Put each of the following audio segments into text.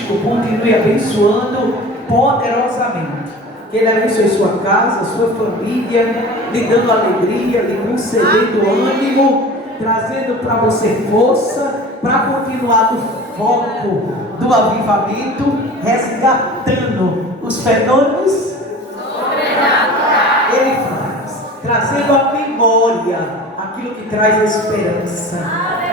Cristo continue abençoando poderosamente. Que Ele abençoe sua casa, sua família, lhe dando alegria, lhe concedendo ânimo, trazendo para você força, para continuar no foco do avivamento, resgatando os fenômenos Ele faz, trazendo à memória aquilo que traz esperança.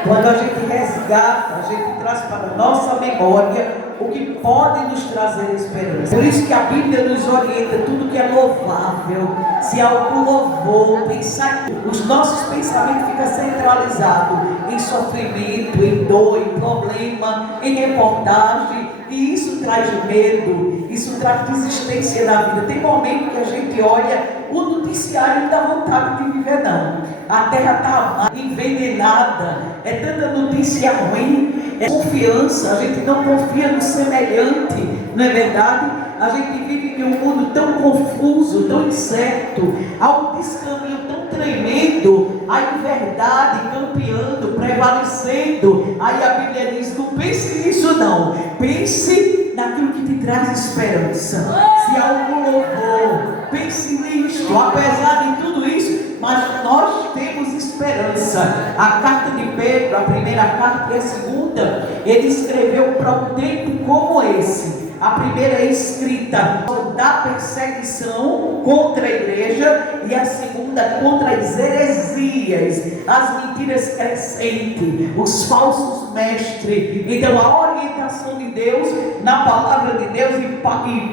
Quando a gente resgata, a gente traz para a nossa memória o que pode nos trazer esperança. Por isso que a Bíblia nos orienta tudo que é louvável. Se há algum louvor, pensar, os nossos pensamentos ficam centralizados em sofrimento, em dor, em problema, em reportagem, e isso traz medo, isso traz desistência na vida. Tem momento que a gente olha o noticiário e não dá vontade de viver não. A terra está envenenada, é tanta notícia ruim, é confiança, a gente não confia no semelhante, não é verdade? A gente vive em um mundo tão confuso, tão incerto, há um descaminho tão tremendo, a inverdade campeando, prevalecendo. Aí a Bíblia diz, não pense nisso não, pense naquilo que te traz esperança. Se há algum louvor, pense nisto, apesar de tudo isso, mas nós temos esperança. A carta de Pedro, a primeira carta e a segunda, ele escreveu para um tempo como esse. A primeira é escrita da perseguição contra a igreja e a segunda contra as heresias, as mentiras crescentes, os falsos mestres. Então a orientação de Deus, na palavra de Deus, e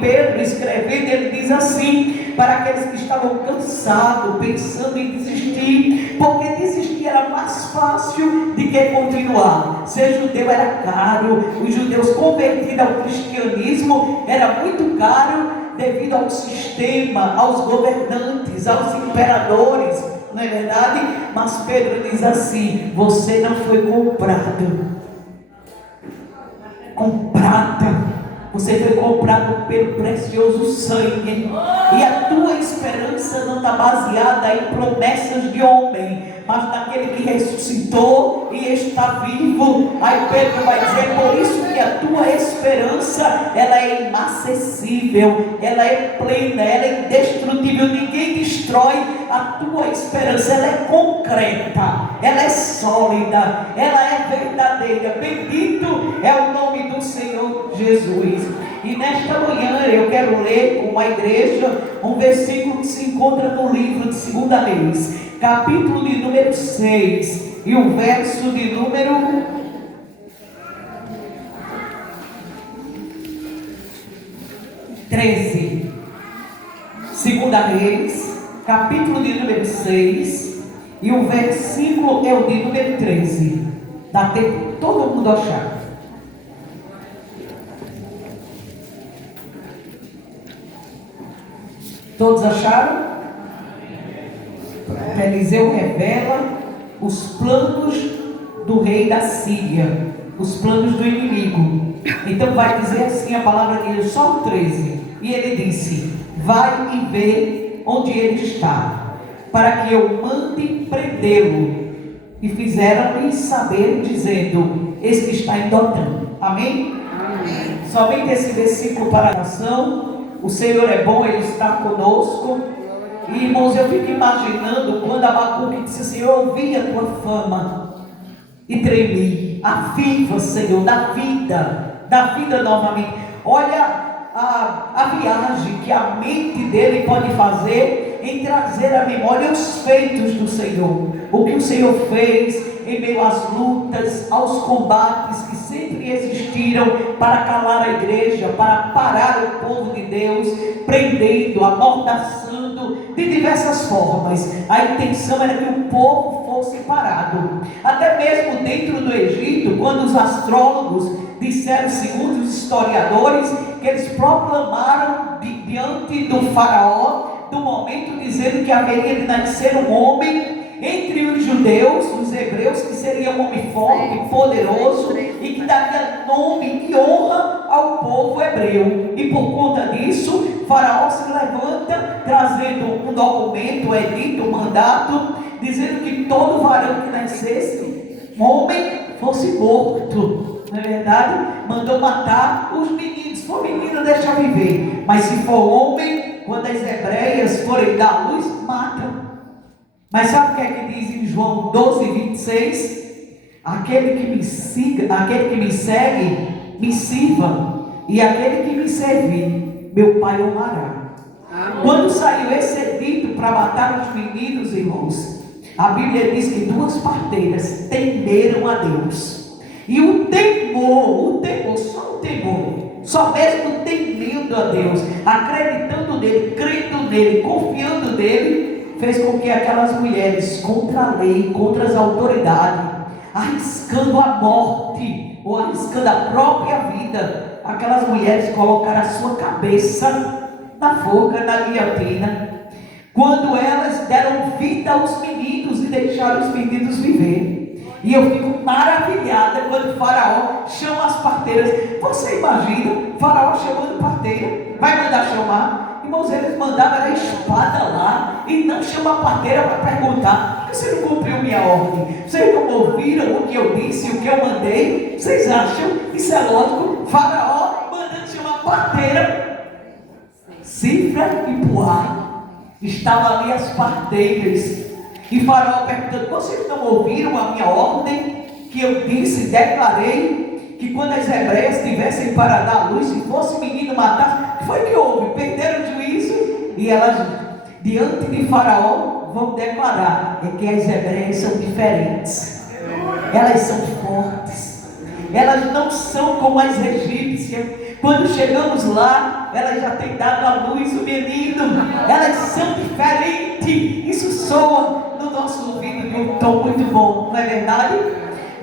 Pedro escrevendo, ele diz assim, para aqueles que estavam cansados, pensando em desistir, porque desistir era mais fácil do que continuar. Ser judeu era caro, os judeus convertidos ao cristianismo era muito caro devido ao sistema, aos governantes, aos imperadores, não é verdade? Mas Pedro diz assim, você não foi comprado com prata, você foi comprado pelo precioso sangue, e a tua esperança não está baseada em promessas de homem, mas naquele que ressuscitou e está vivo. Aí Pedro vai dizer, por isso que a tua esperança, ela é inacessível, ela é plena, ela é indestrutível, ninguém destrói a tua esperança, ela é concreta, ela é sólida, ela é verdadeira. Bendito é o nome do Senhor Jesus. E nesta manhã eu quero ler com a igreja um versículo que se encontra no livro de 2 Reis, capítulo de número 6 e o verso de número 13. 2 Reis, capítulo de número 6 e o versículo é o de número 13. Dá tempo de todo mundo achar. Todos acharam? Eliseu revela os planos do rei da Síria, os planos do inimigo. Então vai dizer assim a palavra de Deus, só o 13. E ele disse, vai e vê onde ele está, para que eu mande prendê-lo. E fizeram-lhe saber, dizendo, esse que está em Dotã. Amém? Amém. Somente esse versículo para a nação. O Senhor é bom, Ele está conosco. E irmãos, eu fico imaginando quando Abacuque disse assim, eu ouvi a tua fama e tremi. Aviva, Senhor, da vida novamente. Olha a viagem que a mente dele pode fazer em trazer à memória os feitos do Senhor, o que o Senhor fez em meio às lutas, aos combates que sempre existiram para calar a igreja, para parar o povo de Deus, prendendo, amordaçando de diversas formas. A intenção era que o povo fosse parado. Até mesmo dentro do Egito, quando os astrólogos disseram, segundo os historiadores, que eles proclamaram diante do faraó, do momento, dizendo que haveria de nascer um homem entre os judeus, os hebreus, que seria um homem forte, poderoso e que daria nome e honra ao povo hebreu. E por conta disso, Faraó se levanta trazendo um documento, um edito, um mandato, dizendo que todo varão que nascesse, homem, fosse morto. não é verdade? Mandou matar os meninos. Se for menino, deixa viver. Mas se for homem, quando as hebreias forem dar luz, matam. Mas sabe o que é que diz em João 12:26? Aquele que me segue, me sirva. E aquele que me servir, meu Pai o amará. Amém. Quando saiu esse edito para matar os meninos, irmãos, a Bíblia diz que 2 parteiras temeram a Deus. E o temor, só o temor, só mesmo temendo a Deus, acreditando nele, crendo nele, confiando nele, fez com que aquelas mulheres, contra a lei, contra as autoridades, arriscando a morte, ou arriscando a própria vida, aquelas mulheres colocaram a sua cabeça na forca, na guilhotina, quando elas deram vida aos meninos e deixaram os meninos viver. E eu fico maravilhada quando o Faraó chama as parteiras. Você imagina, Faraó chamando parteira, vai mandar chamar? Irmãos, eles mandavam a espada lá e não chama a parteira para perguntar: você não cumpriu minha ordem? Vocês não ouviram o que eu disse, o que eu mandei? Vocês acham? Isso é lógico. Faraó mandando chamar a parteira. Cifra e Puá. Estavam ali as parteiras. E Faraó perguntando: vocês não ouviram a minha ordem? Que eu disse, declarei, que quando as hebreias tivessem para dar luz, se fosse menino matar, o que foi que houve? Perderam o juízo? E elas, diante de Faraó, vão declarar: é que as hebreias são diferentes. Elas são fortes. Elas não são como as egípcias. Quando chegamos lá, elas já têm dado à luz o menino. Elas são diferentes. Isso soa no nosso ouvido de um tom muito bom, não é verdade?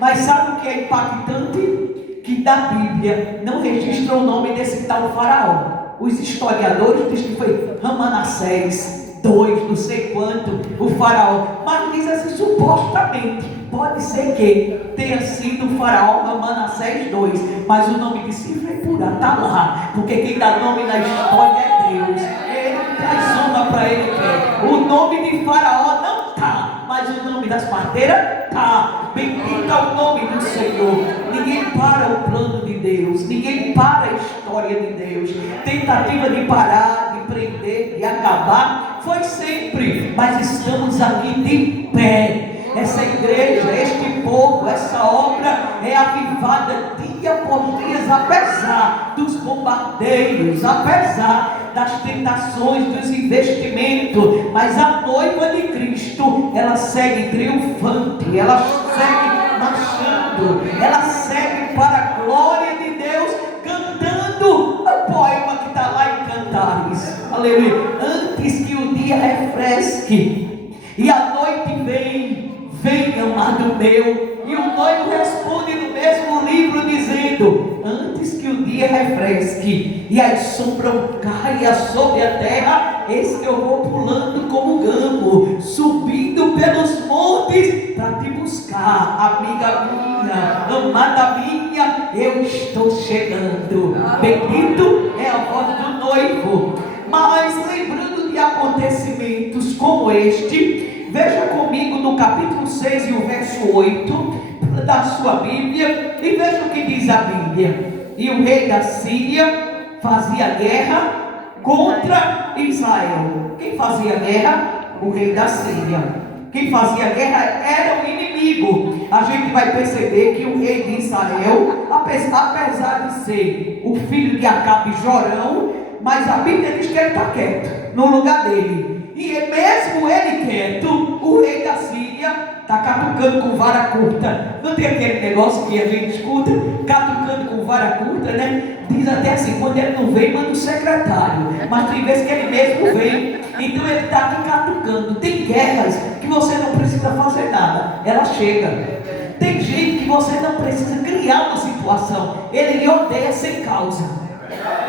Mas sabe o que é impactante? Que da Bíblia não registra o nome desse tal Faraó. Os historiadores dizem que foi Ramanassés II, não sei quanto, o Faraó. Mas diz assim, supostamente. Pode ser que tenha sido o Faraó Ramanassés II, mas o nome de Cifra e Puá está lá, porque quem dá nome na história é Deus. Ele traz honra para ele quer. O nome de Faraó não está, mas o nome das parteiras está. Bendito é o nome do Senhor. Ninguém para o plano de Deus, ninguém para a história de Deus. Tentativa de parar, de prender, de acabar, foi sempre, mas estamos aqui de pé. Essa igreja, este povo, essa obra é avivada dia por dia, apesar dos bombardeios, apesar das tentações, dos investimentos. Mas a noiva de Cristo, ela segue triunfante, ela segue marchando, ela segue para a glória de Deus, cantando o poema que está lá em Cantares. Aleluia. Antes que o dia refresque e a noite vem, amado meu. E o noivo responde no mesmo livro dizendo: antes que o dia refresque e as sombras caiam sobre a terra, eis que eu vou pulando como gamo, subindo pelos montes para te buscar, amiga minha, amada minha, eu estou chegando. Bendito é a voz do noivo. Mas lembrando de acontecimentos como este, veja comigo no capítulo 6 e o verso 8 da sua Bíblia, e veja o que diz a Bíblia. E o rei da Síria fazia guerra contra Israel. Quem fazia guerra? O rei da Síria. Quem fazia guerra era o inimigo. A gente vai perceber que o rei de Israel, apesar de ser o filho de Acabe, Jorão, mas a Bíblia diz que ele está quieto no lugar dele. E mesmo ele quieto, o rei da Síria está catucando com vara curta. Não tem aquele negócio que a gente escuta, catucando com vara curta, né? Diz até assim: quando ele não vem, manda o secretário. Mas tem vezes que ele mesmo vem. Então ele está aqui catucando. Tem guerras que você não precisa fazer nada, ela chega. Tem gente que você não precisa criar uma situação, ele lhe odeia sem causa.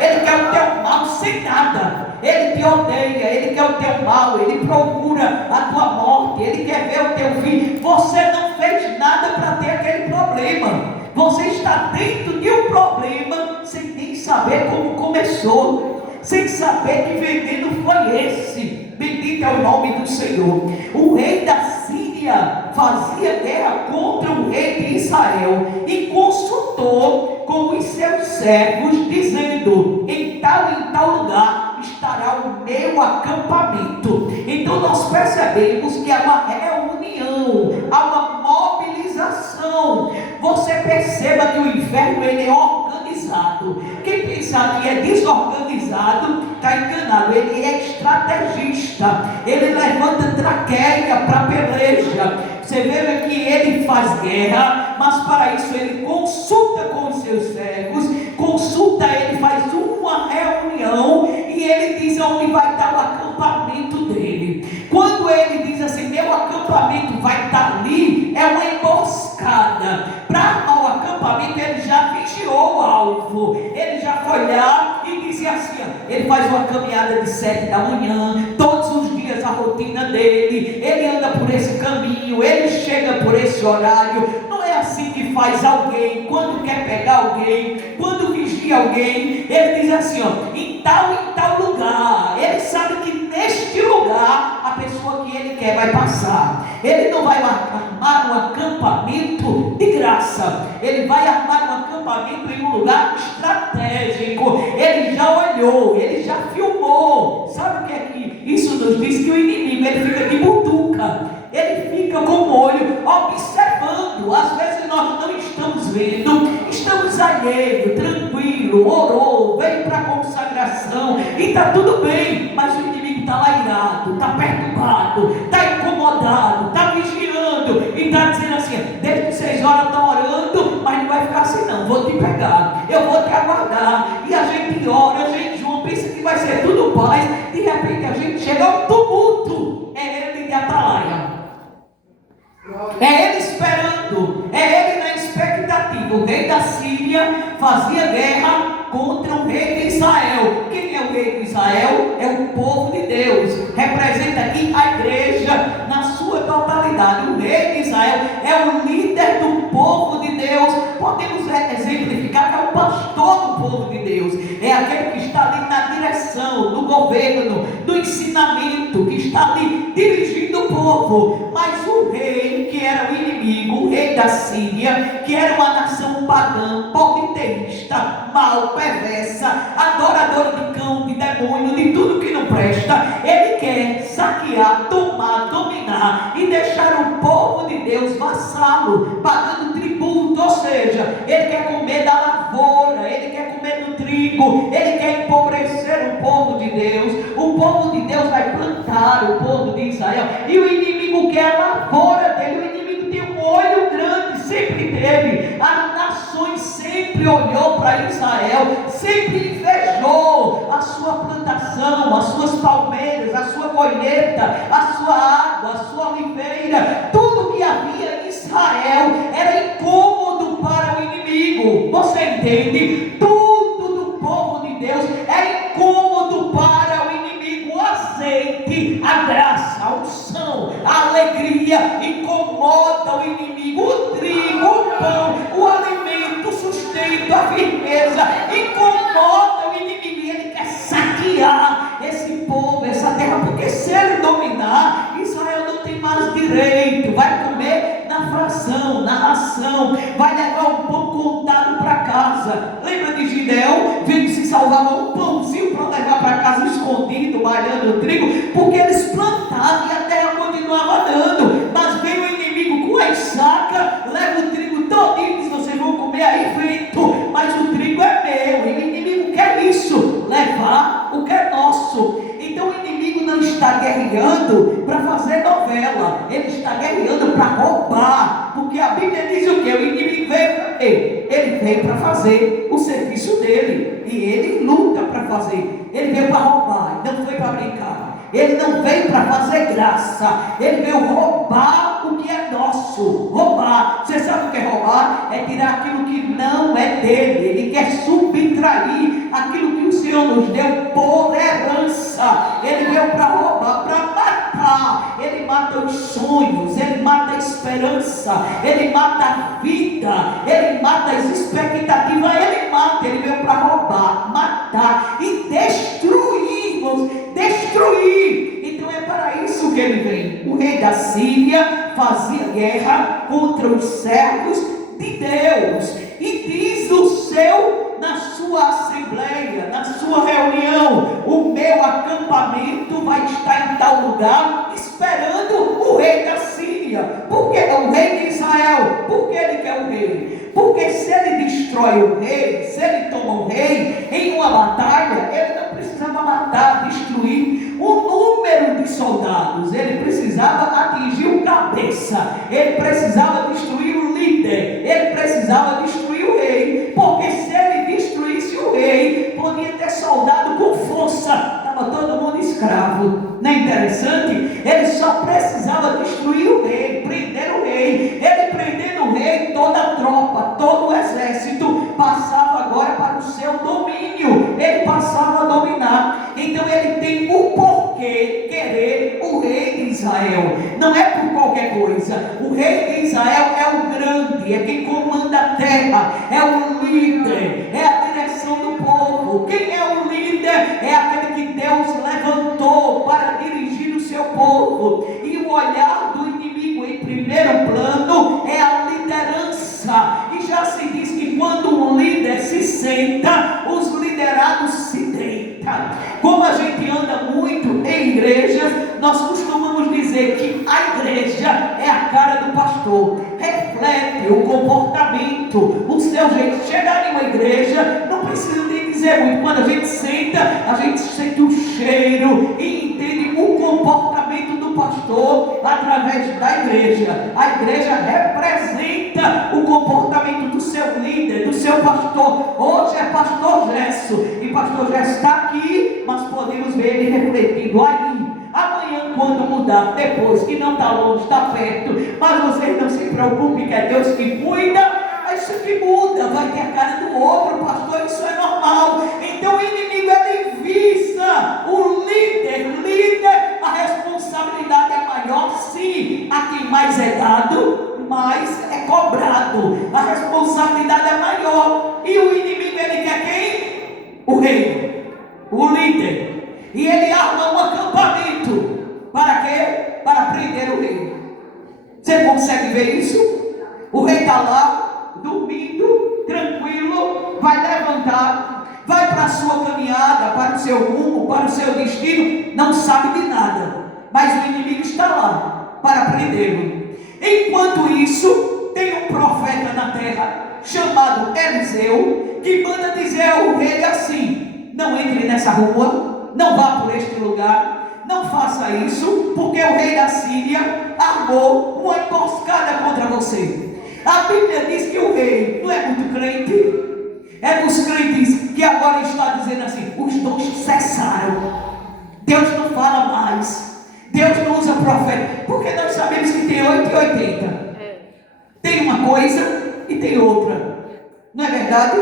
Ele quer o teu mal sem nada. Ele te odeia, ele quer o teu mal, ele procura a tua morte, ele quer ver o teu fim. Você não fez nada para ter aquele problema. Você está dentro de um problema sem nem saber como começou, sem saber que veneno foi esse. Bendito é o nome do Senhor. O rei da Síria fazia guerra contra o rei de Israel e consultou com os seus servos, dizendo: em tal lugar estará o meu acampamento. Então nós percebemos que há uma reunião, há uma mobilização. Você perceba que o inferno ele é organizado. Quem pensar que é desorganizado está enganado. Ele é estrategista, ele levanta traqueia para a peleja. Você vê que ele faz guerra, mas para isso ele consulta com os seus servos, ele faz uma reunião e ele diz onde vai estar o acampamento dele. Quando ele diz assim: meu acampamento vai estar ali, é uma emboscada. Para armar o acampamento, ele já vigiou o alvo, ele já foi lá e dizia assim: ele faz uma caminhada de 7 da manhã, todos os dias a rotina dele, ele anda por esse caminho, ele chega por esse horário. Não é assim que faz alguém quando quer pegar alguém, quando vigia alguém. Ele diz assim: em tal lugar. Ele sabe que neste lugar a pessoa que ele quer vai passar. Ele não vai armar um acampamento de graça, ele vai armar um acampamento em um lugar estratégico. Ele já olhou, ele já filmou. Sabe o que é que isso nos diz? Que o inimigo ele fica de butuca, ele fica com o olho observando. Às vezes nós não estamos vendo, estamos alheio, tranquilo, orou, veio para a consagração e está tudo bem, mas o inimigo está lá irado, está perturbado, está incomodado, está vigiando e está dizendo assim: desde 6 horas está orando, mas não vai ficar assim não, vou te pegar, eu vou te aguardar. E a gente ora, a gente João pensa que vai ser tudo paz, de repente a gente chega ao tumulto. É ele de atalaia, é ele esperando, é ele na expectativa. O rei da Síria fazia guerra contra o rei de Israel. Quem é o rei de Israel? É o povo de Deus. Representa aqui a igreja na sua totalidade. O rei de Israel é o líder do povo de Deus. Podemos exemplificar que é o pastor do povo de Deus. É aquele que está ali na direção, no governo, do ensinamento, que está ali dirigindo o povo. Mas o rei, que era o inimigo, o rei da Síria, que era uma nação pagã, politeísta, mal, perversa, adoradora de cão, de demônio, de tudo que não presta, ele quer saquear, tomar, dominar e deixar o povo de Deus vassalo, pagando tributo. Ou seja, ele quer comer da lavoura, ele quer comer do trigo, ele quer empobrecer o povo de Deus. O povo de Deus vai plantar o povo de Israel, e o inimigo quer a lavoura dele. O inimigo tem um olho grande, sempre teve. As nações sempre olhou para Israel, sempre invejou a sua plantação, as suas palmeiras, a sua colheita, a sua água, a sua oliveira. Tudo que havia em Israel era incômodo para o inimigo. Você entende? Tudo do povo de Deus é incômodo para o inimigo. O azeite, a graça, a unção, a alegria incomoda o inimigo. O trigo, o pão, o alimento, o sustento, a firmeza incomoda o inimigo. E ele quer saquear esse povo, essa terra, porque se ele dominar, Israel não tem mais direito. Vai comer na fração, na ração, vai levar um pão contado para casa. Lembra de Gideão? Viu que se salvava um pãozinho para levar para casa escondido, malhando o trigo, porque eles plantavam e a terra continuava dando. Mas vem o inimigo com a estaca, leva o trigo todinho, diz: vocês vão comer aí frito, mas o trigo é meu. E o inimigo quer isso, levar o que é nosso. Então o inimigo não está guerreando para fazer novela, ele está guerreando para roubar, porque a Bíblia diz o que? O inimigo veio para quê? Ele veio para fazer o serviço dele, e ele luta para fazer. Ele veio para roubar, não foi para brincar. Ele não veio para fazer graça, ele veio roubar o que é nosso. Roubar, você sabe o que é roubar? É tirar aquilo que não é dele. Ele quer subtrair aquilo que o Senhor nos deu por herança. Ele veio para roubar, para matar. Ele mata os sonhos, ele mata a esperança, ele mata a vida, ele mata as expectativas, ele veio para roubar, matar e destruir, destruir. Então é para isso que ele vem. O rei da Síria fazia guerra contra os servos de Deus. E diz na sua assembleia, na sua reunião: o meu acampamento vai estar em tal lugar, esperando o rei da Síria. Porque o rei de Israel, por que ele quer o rei? Porque se ele destrói o rei, se ele toma o rei em uma batalha, ele não precisava matar, destruir o número de soldados, ele precisava atingir o cabeça, ele precisava destruir o líder, ele precisava destruir o rei, porque se ele destruísse o rei, podia ter soldado com força, estava todo mundo escravo. Não é interessante? Ele só precisava destruir o rei, prender o rei. Ele prendendo o rei, toda a tropa, todo o exército passava agora para o seu domínio, ele passava a dominar. Então ele tem o porquê querer o rei de Israel, não é por qualquer coisa. O rei de Israel é o grande, é quem comanda a terra, é o líder, é a direção do povo. Quem é o líder? É aquele que Deus levantou para dirigir o seu povo. E o olhar do inimigo em primeiro plano é a liderança. E já se diz que quando um líder se senta, os liderados se deitam. Como a gente anda muito em igrejas, nós costumamos dizer que a igreja é a cara do pastor, reflete o comportamento, o seu jeito. Chegar em uma igreja, não precisa nem dizer muito. Quando a gente senta, a gente sente o cheiro e entende o comportamento do pastor através da igreja. A igreja representa o comportamento do seu líder, do seu pastor. Hoje é pastor Gesso, e pastor Gesso está aqui, mas podemos ver ele refletido aí. Amanhã, quando mudar, depois, que não está longe, está perto, mas vocês não se preocupem, que é Deus que cuida. Isso que muda, vai ter a cara do outro, pastor, isso é normal. Então o inimigo, ele visa o líder, a responsabilidade é maior, sim. A quem mais é dado, mais é cobrado, a responsabilidade é maior. E o inimigo, ele quer quem? O rei, o líder. E ele arma um acampamento, para quê? Para prender o rei. Você consegue ver isso? O rei está lá, dormindo, tranquilo, vai levantar, vai para a sua caminhada, para o seu rumo, para o seu destino, não sabe de nada, mas o inimigo está lá para prendê-lo. Enquanto isso, tem um profeta na terra chamado Eliseu, que manda dizer ao rei assim: não entre nessa rua, não vá por este lugar, não faça isso, porque o rei da Síria armou uma emboscada contra você. A Bíblia diz que o rei não é muito crente, é dos crentes que agora está dizendo assim: os dons cessaram, Deus não fala mais, Deus não usa profeta, porque nós sabemos que tem 8 e 80, tem uma coisa e tem outra, não é verdade?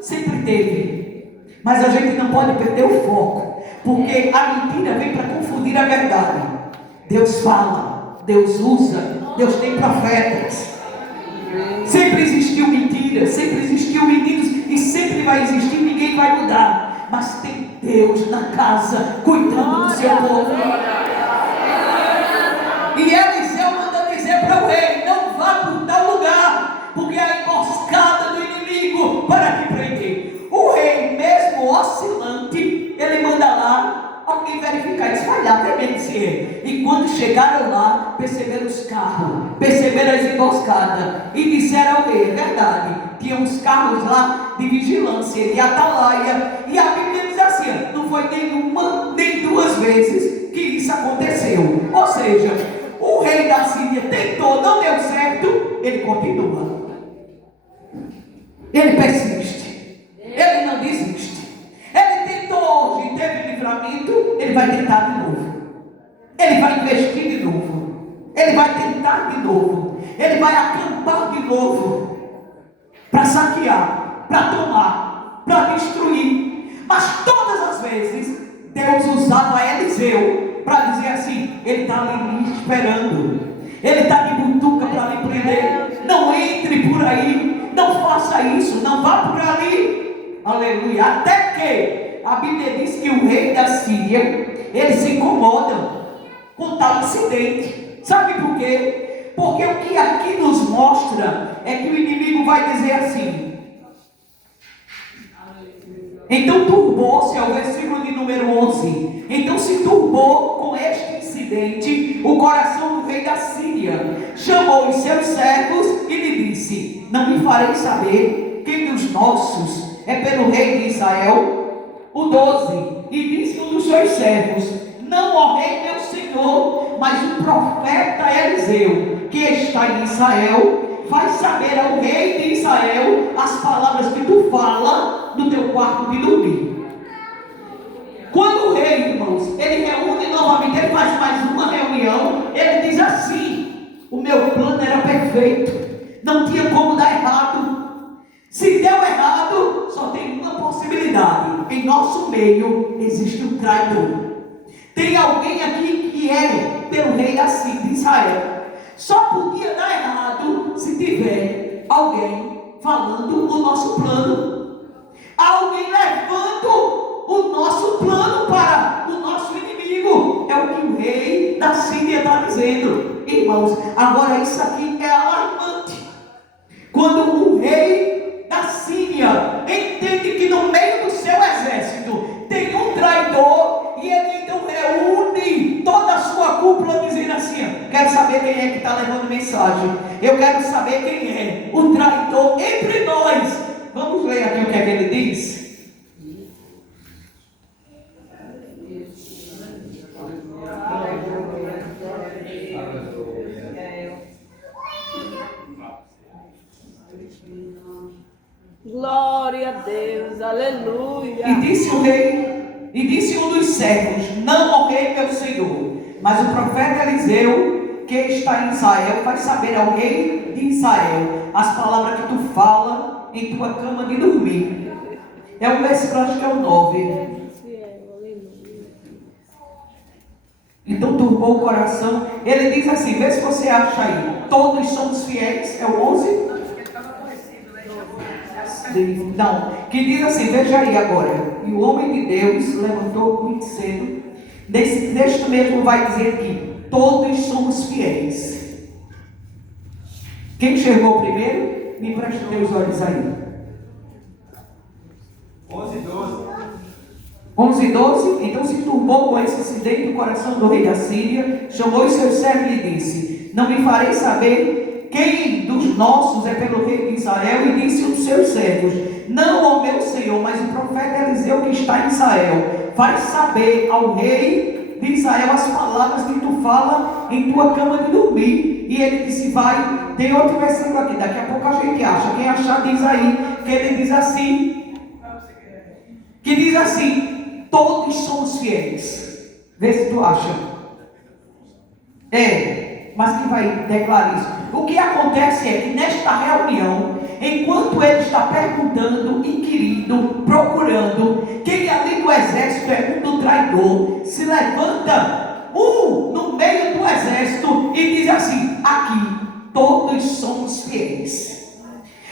Sempre teve, mas a gente não pode perder o foco, porque a mentira vem para confundir a verdade. Deus fala, Deus usa, Deus tem profetas. Sempre existiu mentira, sempre existiu meninos e sempre vai existir, ninguém vai mudar. Mas tem Deus na casa, cuidando do seu povo. E Eliseu manda dizer para o rei: não vá por tal lugar, porque a emboscada do inimigo para te prender. O rei, mesmo oscilante, ele manda lá alguém verificar, espalhar primeiro esse rei. E quando chegaram lá, perceberam os carros, perceberam as emboscadas e disseram ao rei: é verdade, tinha uns carros lá de vigilância, de atalaia. E a Bíblia diz assim: não foi nenhuma nem duas vezes que isso aconteceu. Ou seja, o rei da Síria tentou, não deu certo, ele continua, ele persiste, ele não desiste. Ele tentou hoje, teve livramento, ele vai tentar de novo, ele vai investir de novo, ele vai tentar de novo, ele vai acampar de novo, para saquear, para tomar, para destruir. Mas todas as vezes Deus usava Eliseu para dizer assim: ele está ali me esperando, ele está de butuca para me prender, não entre por aí, não faça isso, não vá por ali. Aleluia. Até que a Bíblia diz que o rei da Síria, ele se incomoda com tal incidente. Sabe por quê? Porque o que aqui nos mostra é que o inimigo vai dizer assim. Então turbou-se, é o versículo de número 11. Então se turbou com este incidente o coração do rei da Síria. Chamou os seus servos e lhe disse: não me farei saber quem dos nossos é pelo rei de Israel? O 12. E disse um dos seus servos: não, ó rei meu senhor, mas o profeta Eliseu, que está em Israel, vai saber ao rei de Israel as palavras que tu fala no teu quarto de dormir. Quando o rei, irmãos, ele reúne novamente, ele faz mais uma reunião, ele diz assim: o meu plano era perfeito, não tinha como dar errado. Se deu errado, só tem uma possibilidade: em nosso meio existe um traidor. Tem alguém aqui que é pelo rei da Síria de Israel. Só podia dar errado se tiver alguém falando o nosso plano, alguém levando o nosso plano para o nosso inimigo. É o que o rei da Síria está dizendo, irmãos. Agora isso aqui é alarmante. Quando o rei da Síria entende que no meio do seu exército tem um traidor, e ele então reúne toda a sua cúpula dizendo assim: quero saber quem é que está levando mensagem, eu quero saber quem é o traidor entre nós. Vamos ler aqui o que é que ele diz. Glória a Deus, aleluia. E disse o rei, e disse um dos servos: não, ó rei meu senhor, mas o profeta Eliseu, que está em Israel, vai saber ao rei de Israel as palavras que tu fala em tua cama de dormir. É o versículo, acho que é o 9. Então turbou o coração. Ele diz assim, vê se você acha aí: todos somos fiéis. É o 11? Não, que diz assim, veja aí agora: e o homem de Deus levantou muito cedo. Nesse texto mesmo vai dizer que todos somos fiéis. Quem chegou primeiro? Me preste teus olhos aí. 11 e 12. 11 e 12. Então se turbou com esse incidente o coração do rei da Síria, chamou os seus servos e lhe disse: não me farei saber quem dos nossos é pelo rei de Israel? E disse um dos seus servos: não, ó meu senhor, mas o profeta Eliseu, que está em Israel, vai saber ao rei de Israel as palavras que tu fala em tua cama de dormir. E ele disse: vai. Tem outro versículo aqui, daqui a pouco a gente acha. Quem achar diz aí, que ele diz assim, que diz assim: todos somos fiéis. Vê se tu acha. Mas que vai declarar isso. O que acontece é que nesta reunião, enquanto ele está perguntando, inquirindo, procurando quem ali do exército é um do traidor, se levanta um no meio do exército e diz assim: aqui todos somos fiéis.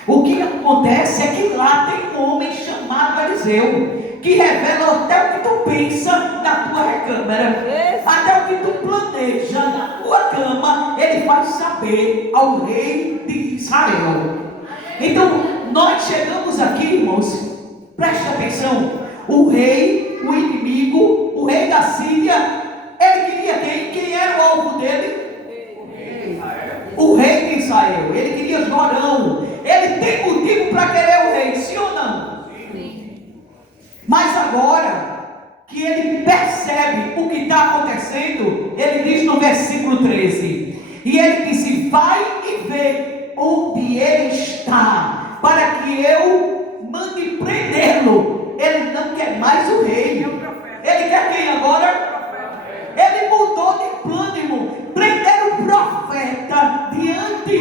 O que acontece é que lá tem um homem chamado Eliseu, que revela até o que tu pensa na tua recâmara, até o que tu planeja na tua cama, ele vai saber ao rei de Israel. Então, nós chegamos aqui, irmãos, preste atenção: o rei, o inimigo, o rei da Síria, ele queria quem? Quem era o alvo dele? O rei de Israel. Ele queria Jorão. Ele tem motivo para querer o rei, sim ou não? Sim. Mas agora que ele percebe o que está acontecendo, ele diz no versículo 13: e ele disse: vai e vê onde ele está, para que eu mande prendê-lo. Ele não quer mais o rei. Ele quer quem agora? Ele mudou de plano, irmão. Prender o profeta diante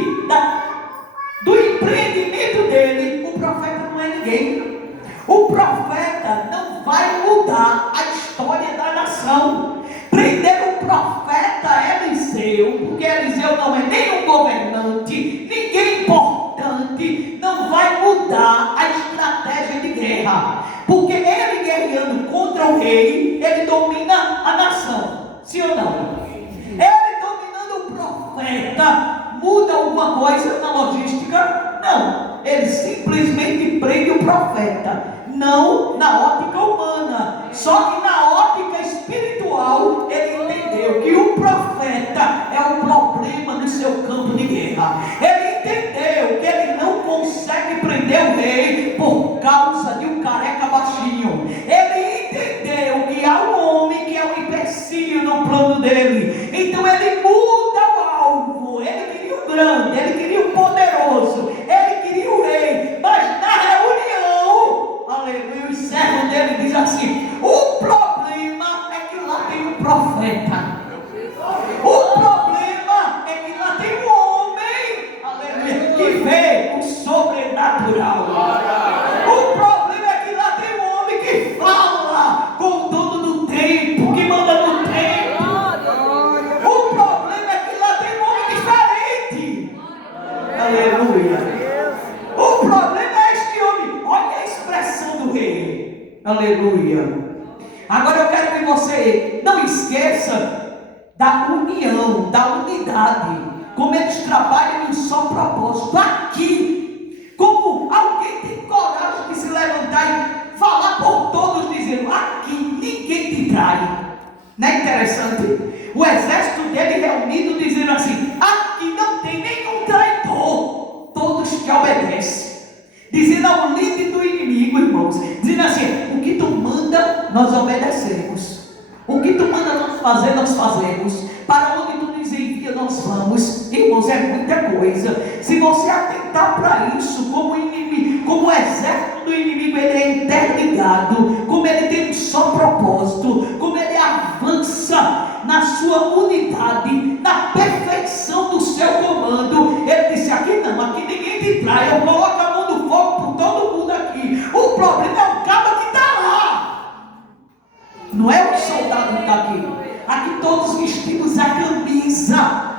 do empreendimento dele. O profeta não é ninguém. O profeta não vai mudar a história da nação. Prender o profeta Eliseu, porque Eliseu não é nem um governante, ninguém importante, não vai mudar a estratégia de guerra. Porque ele guerreando contra o rei, ele domina a nação. Sim ou não? Ele dominando o profeta, muda alguma coisa na logística? Não. Ele simplesmente prende o profeta, não na ótica humana. Só que na ótica espiritual, ele entendeu que o profeta é o problema no seu campo de guerra. Ele entendeu que ele não consegue prender o rei por causa de um careca baixinho. Ele entendeu que há um homem que é um empecilho no plano dele. Então ele muda o alvo. Ele queria o grande, ele queria o poderoso, ele queria o rei. Mas na reunião, aleluia, o servo dele diz assim: o problema é que lá tem um profeta. O problema é que lá tem um homem, aleluia, que vê o sobrenatural. O problema é que lá tem um homem que fala com o dono do tempo, que manda no tempo. O problema é que lá tem um homem diferente. Aleluia. O problema é este homem. Olha a expressão do rei. Aleluia. Agora eu quero que você não esqueça da união, da unidade, como eles trabalham em um só propósito. Aqui, como alguém tem coragem de se levantar e falar por todos, dizendo: aqui ninguém te trai. Não é interessante? O exército dele reunido dizendo assim: aqui não tem nenhum traidor, todos te obedecem. Dizendo ao líder do inimigo, irmãos, dizendo assim: o que tu manda, nós obedecemos. O que tu manda nós fazer, nós fazemos. Para onde tu nos envia, nós vamos. Irmãos, é muita coisa. Se você atentar para isso, como inimigo, como o exército do inimigo, ele é interligado, como ele tem um só propósito, como ele avança na sua unidade, na perfeição do seu comando. Ele disse: aqui não, aqui ninguém te trai. Eu coloco a mão no fogo por todo mundo aqui. O problema é o cabo que está lá. Não é o soldado que está aqui. Aqui todos vestidos a camisa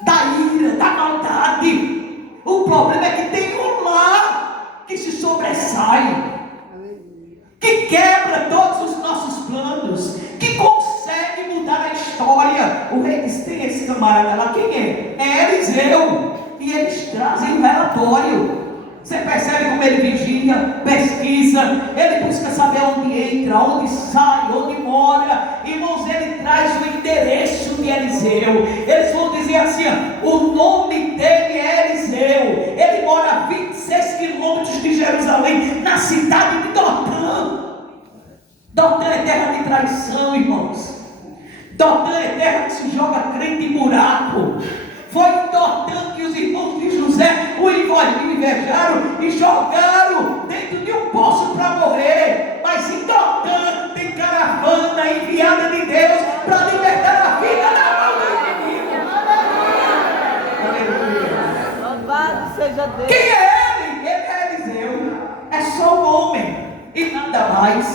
da ira, da maldade. O problema é que tem um lá que se sobressai, que quebra todos os nossos planos, que consegue mudar a história. O rei disse: tem esse camarada lá, quem é? É Eliseu. E eles trazem um relatório. Você percebe como ele vigia, pesquisa, ele busca saber onde entra, onde sai, onde mora. Irmãos, ele traz o endereço de Eliseu. Eles vão dizer assim: o nome dele é Eliseu. Ele mora a 26 quilômetros de Jerusalém, na cidade de Dotã. Dotã é terra de traição, irmãos. Dotã é terra que se joga crente em buraco. Foi em Dotã que os irmãos de José o invejaram e jogaram dentro de um poço para morrer. Mas em Dotã tem caravana enviada de Deus para libertar a vida da mão do inimigo. Aleluia. Louvado seja Deus. Quem é ele? Ele é Eliseu. É só um homem e nada mais.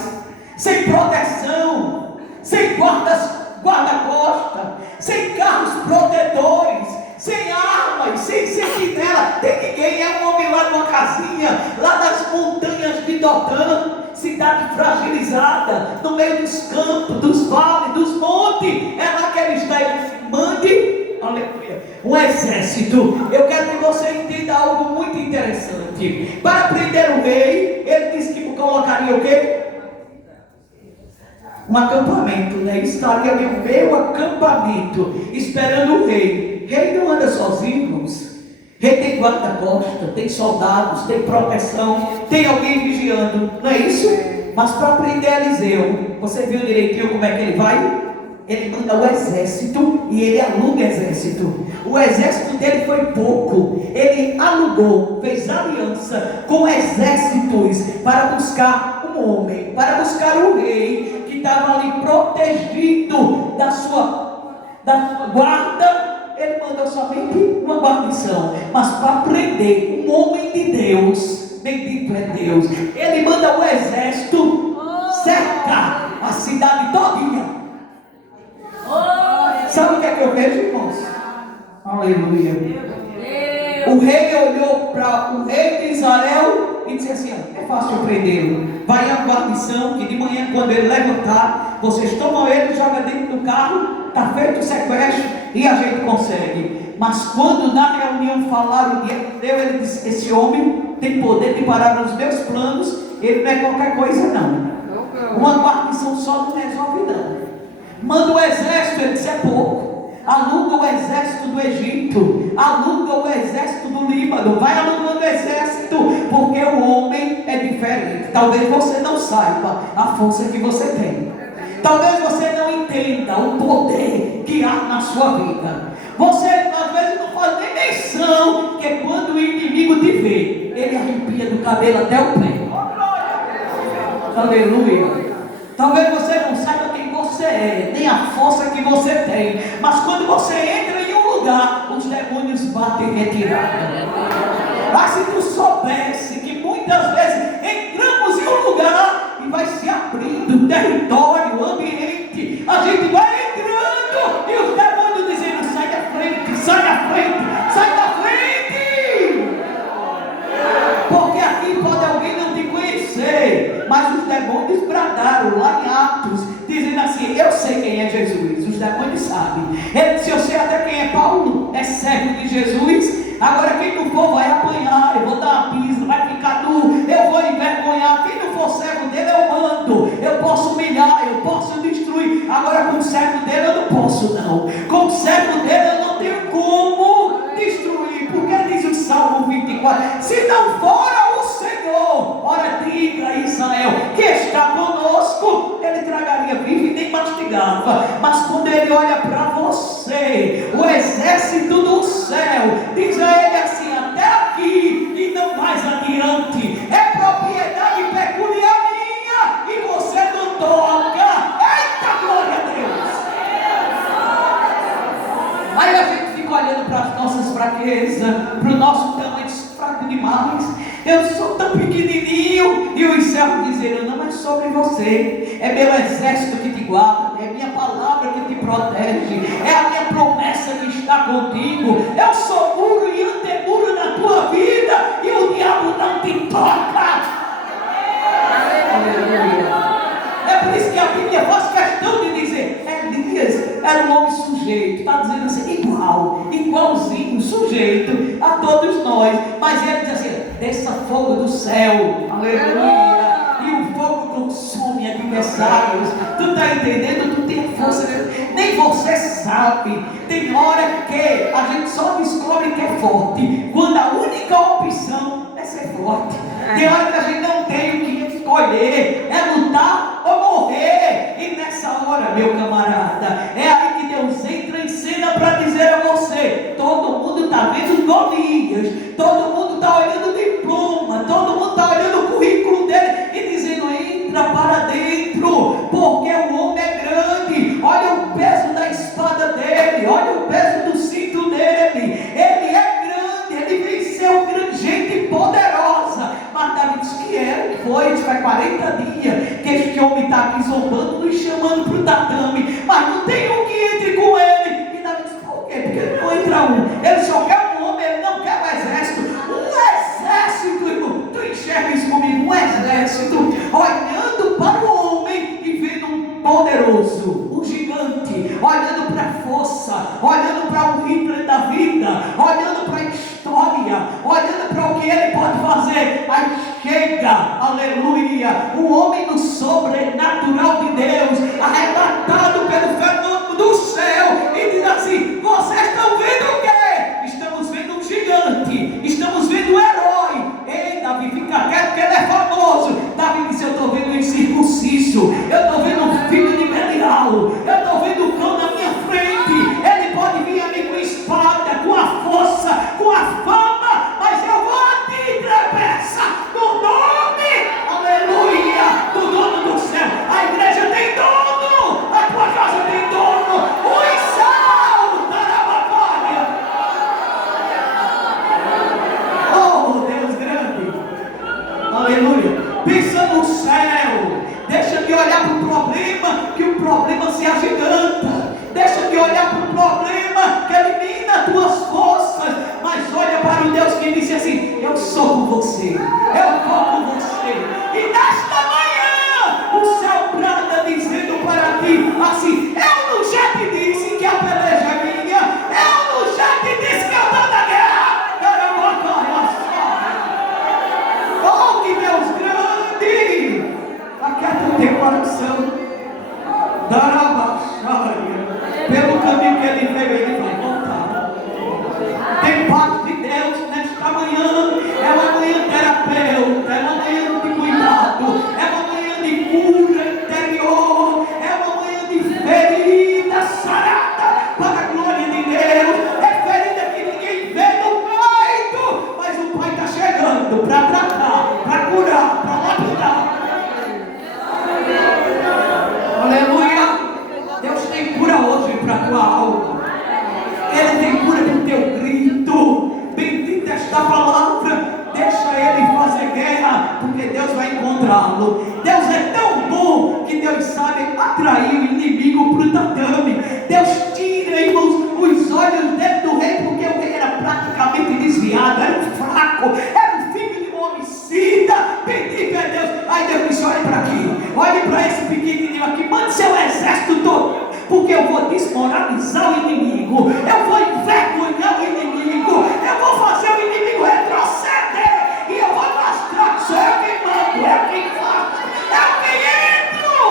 Sem proteção, sem guarda-costas, sem carros protetores, sem armas, sem sentinela. Tem ninguém. É um homem lá numa casinha, lá das montanhas de Dotã, cidade fragilizada, no meio dos campos, dos vales, dos montes. É lá que ele está. Ele mande, aleluia, um exército. Eu quero que você entenda algo muito interessante. Para prender o rei, ele disse que colocaria o quê? Um acampamento, né? Estaria ali o meu acampamento, esperando o rei. Rei não anda sozinho, irmãos. Rei tem guarda-costas, tem soldados, tem proteção, tem alguém vigiando, não é isso? Mas para prender Eliseu, você viu direitinho como é que ele vai? Ele manda o exército e ele aluga o exército. O exército dele foi pouco. Ele alugou, fez aliança com exércitos para buscar um homem, para buscar o rei que estava ali protegido da sua guarda. Ele mandou somente uma guarnição, mas para prender um homem de Deus, bendito é Deus, ele manda o exército cercar a cidade todinha. Sabe o que é que eu vejo, irmãos? Aleluia. O rei olhou para o rei de Israel e disse assim: é fácil prendê-lo. Vai à guarnição, que de manhã, quando ele levantar, vocês tomam ele, jogam dentro do carro, está feito o sequestro e a gente consegue. Mas quando na reunião falaram de Eliseu, ele disse: esse homem tem poder de parar os meus planos, ele não é qualquer coisa não. Uma guarnição só não resolve não. Manda o exército, ele disse: é pouco. Aluga o exército do Egito, aluga o exército do Líbano, vai alugando o exército, porque o homem é diferente. Talvez você não saiba a força que você tem, talvez você não entenda o poder que há na sua vida. Você às vezes não faz nem menção, que quando o inimigo te vê, ele arrepia do cabelo até o pé. Aleluia. Talvez você não saiba quem você é, nem a força que você tem, mas quando você entra em um lugar, os demônios batem retirada. Mas se tu soubesse que muitas vezes entramos em um lugar e vai se abrindo território, ambiente, a gente vai entrando e os demônios dizendo: sai da frente, sai da frente, sai da frente. Porque aqui pode alguém não te conhecer, mas os demônios bradaram lá em Atos, dizendo assim: eu sei quem é Jesus. Os demônios sabem. Ele disse: eu sei até quem é Paulo, é servo de Jesus. Agora quem não for vai apanhar, eu vou dar uma pisa, vai ficar nu, eu vou envergonhar. Quem não for servo dele eu mando, eu posso humilhar, eu posso destruir. Agora com o servo dele eu não posso não, com o servo dele eu não tenho como destruir. Porque diz o Salmo 24: se não fora o Senhor, ora diga Israel que está conosco, ele tragaria vivo e nem mastigava. Mas quando ele olha para você, o exército do céu diz a ele assim: até aqui e não mais adiante, é propriedade peculiar minha e você não toca. Eita, glória a Deus! Aí a gente fica olhando para as nossas fraquezas, para o nosso tamanho fraco demais. Eu sou tão pequenininho. E os céus dizendo: não é sobre você, é meu exército que te guarda, é minha palavra que te protege, é a minha promessa que está contigo. Eu sou muro e antemuro na tua vida, e o diabo não te toca. É por isso que a Bíblia faz questão de dizer: Elias era um homem sujeito, está dizendo assim, igualzinho, sujeito a todos nós. Mas ele diz assim: desça fogo do céu, aleluia, e o fogo consome adversários. Tu está entendendo? Tu tem força, nem você sabe. Tem hora que a gente só descobre que é forte quando a única opção é ser forte. Tem hora que a gente não tem o que escolher, é lutar ou morrer. E nessa hora, meu camarada, é aí que Deus entra em cena para dizer a você: todo mundo está vendo Golias, todo mundo está olhando o diploma, todo mundo está olhando o currículo dele e dizendo: entra para dentro, porque o homem é grande. Olha o peso da espada dele, olha o peso do cinto dele. Ele é grande, ele venceu grande gente poderosa. Mas Davi disse que era, que foi, isso faz 40 dias que este homem está aqui zombando, nos chamando para o tatame, mas não tem um que entre com ele. E Davi disse: por quê? Porque não entra um, ele só quer um homem, ele não quer um exército. Um exército, irmão, tu enxerga isso comigo? Um exército olhando para o homem e vendo um poderoso, um gigante, olhando para a força, olhando para o Hitler da vida, olhando para a história, olhando para o que ele pode fazer. Aí chega, aleluia, o homem do sobrenatural de Deus, arrebatado pelo fenômeno do céu, e diz assim: vocês estão vendo o quê? Estamos vendo um gigante, estamos vendo um herói. Ei, Davi, fica quieto que ele é famoso. Davi disse: eu estou vendo um incircunciso, eu estou vendo um filho de Belial, eu estou vendo um cão na minha frente. Ele pode vir a mim com espada, com a força, com a fama, mas eu vou a ti, trepeça, no nome, aleluia, do dono do céu. A igreja tem coração. Darabaxaria. Pelo caminho que ele veio, ele vai voltar. Tem parte de Deus nesta manhã. É uma manhã terapeuta, é uma manhã de cuidado, é uma manhã de cura interior, é uma manhã de ferida sarada para a glória de Deus. É ferida que ninguém vê no peito, mas o Pai está chegando para tratar, para curar, para lapidar. Aleluia. Deus tem cura hoje para a tua alma. Ele tem cura para o teu grito. Bendita esta palavra. Deixa ele fazer guerra, porque Deus vai encontrá-lo. Deus é tão bom que Deus sabe atrair o inimigo para o tatame. Deus tira, irmãos, os olhos dele do rei, porque o rei era praticamente desviado, era um fraco, era um filho de um homicida. Bendito é Deus. Aí Deus disse: olhe para aqui, olhe para esse pequenininho aqui, mande seu exército todo, porque eu vou desmoralizar o inimigo, eu vou envergonhar o inimigo, eu vou fazer o inimigo retroceder, e eu vou mostrar que sou eu quem mando, eu quem faço, eu quem entro.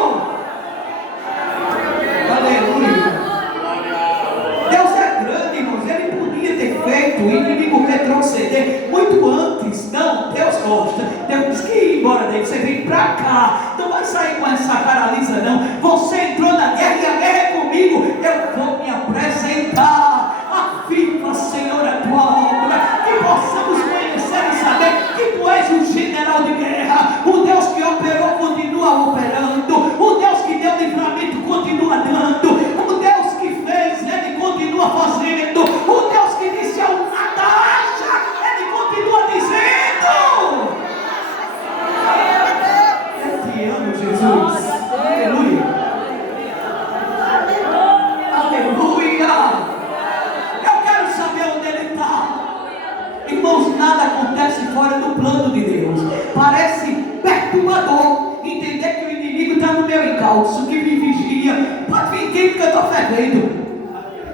Aleluia. Deus é grande, irmãos. Ele podia ter feito o inimigo retroceder muito antes. Não, Deus gosta. Deus diz que ir embora daí, você vem pra cá, não vai sair com essa caralisa não. Você entrou na guerra e a guerra é comigo. Eu vou me apresentar. Aviva, Senhor, a tua obra, que possamos conhecer e saber que tu és o general de guerra. O Deus que operou continua operando, o Deus que deu livramento continua dando, o Deus que fez, ele continua fazendo, o Deus que disse ao nada haja, ele continua dizendo. Eu te amo, Jesus. Aleluia. Aleluia. Eu quero saber onde ele está. Irmãos, nada acontece fora do plano de Deus. Parece perturbador entender que o inimigo está no meu encalço, que me vigia. Pode vir quem, porque eu estou fervendo.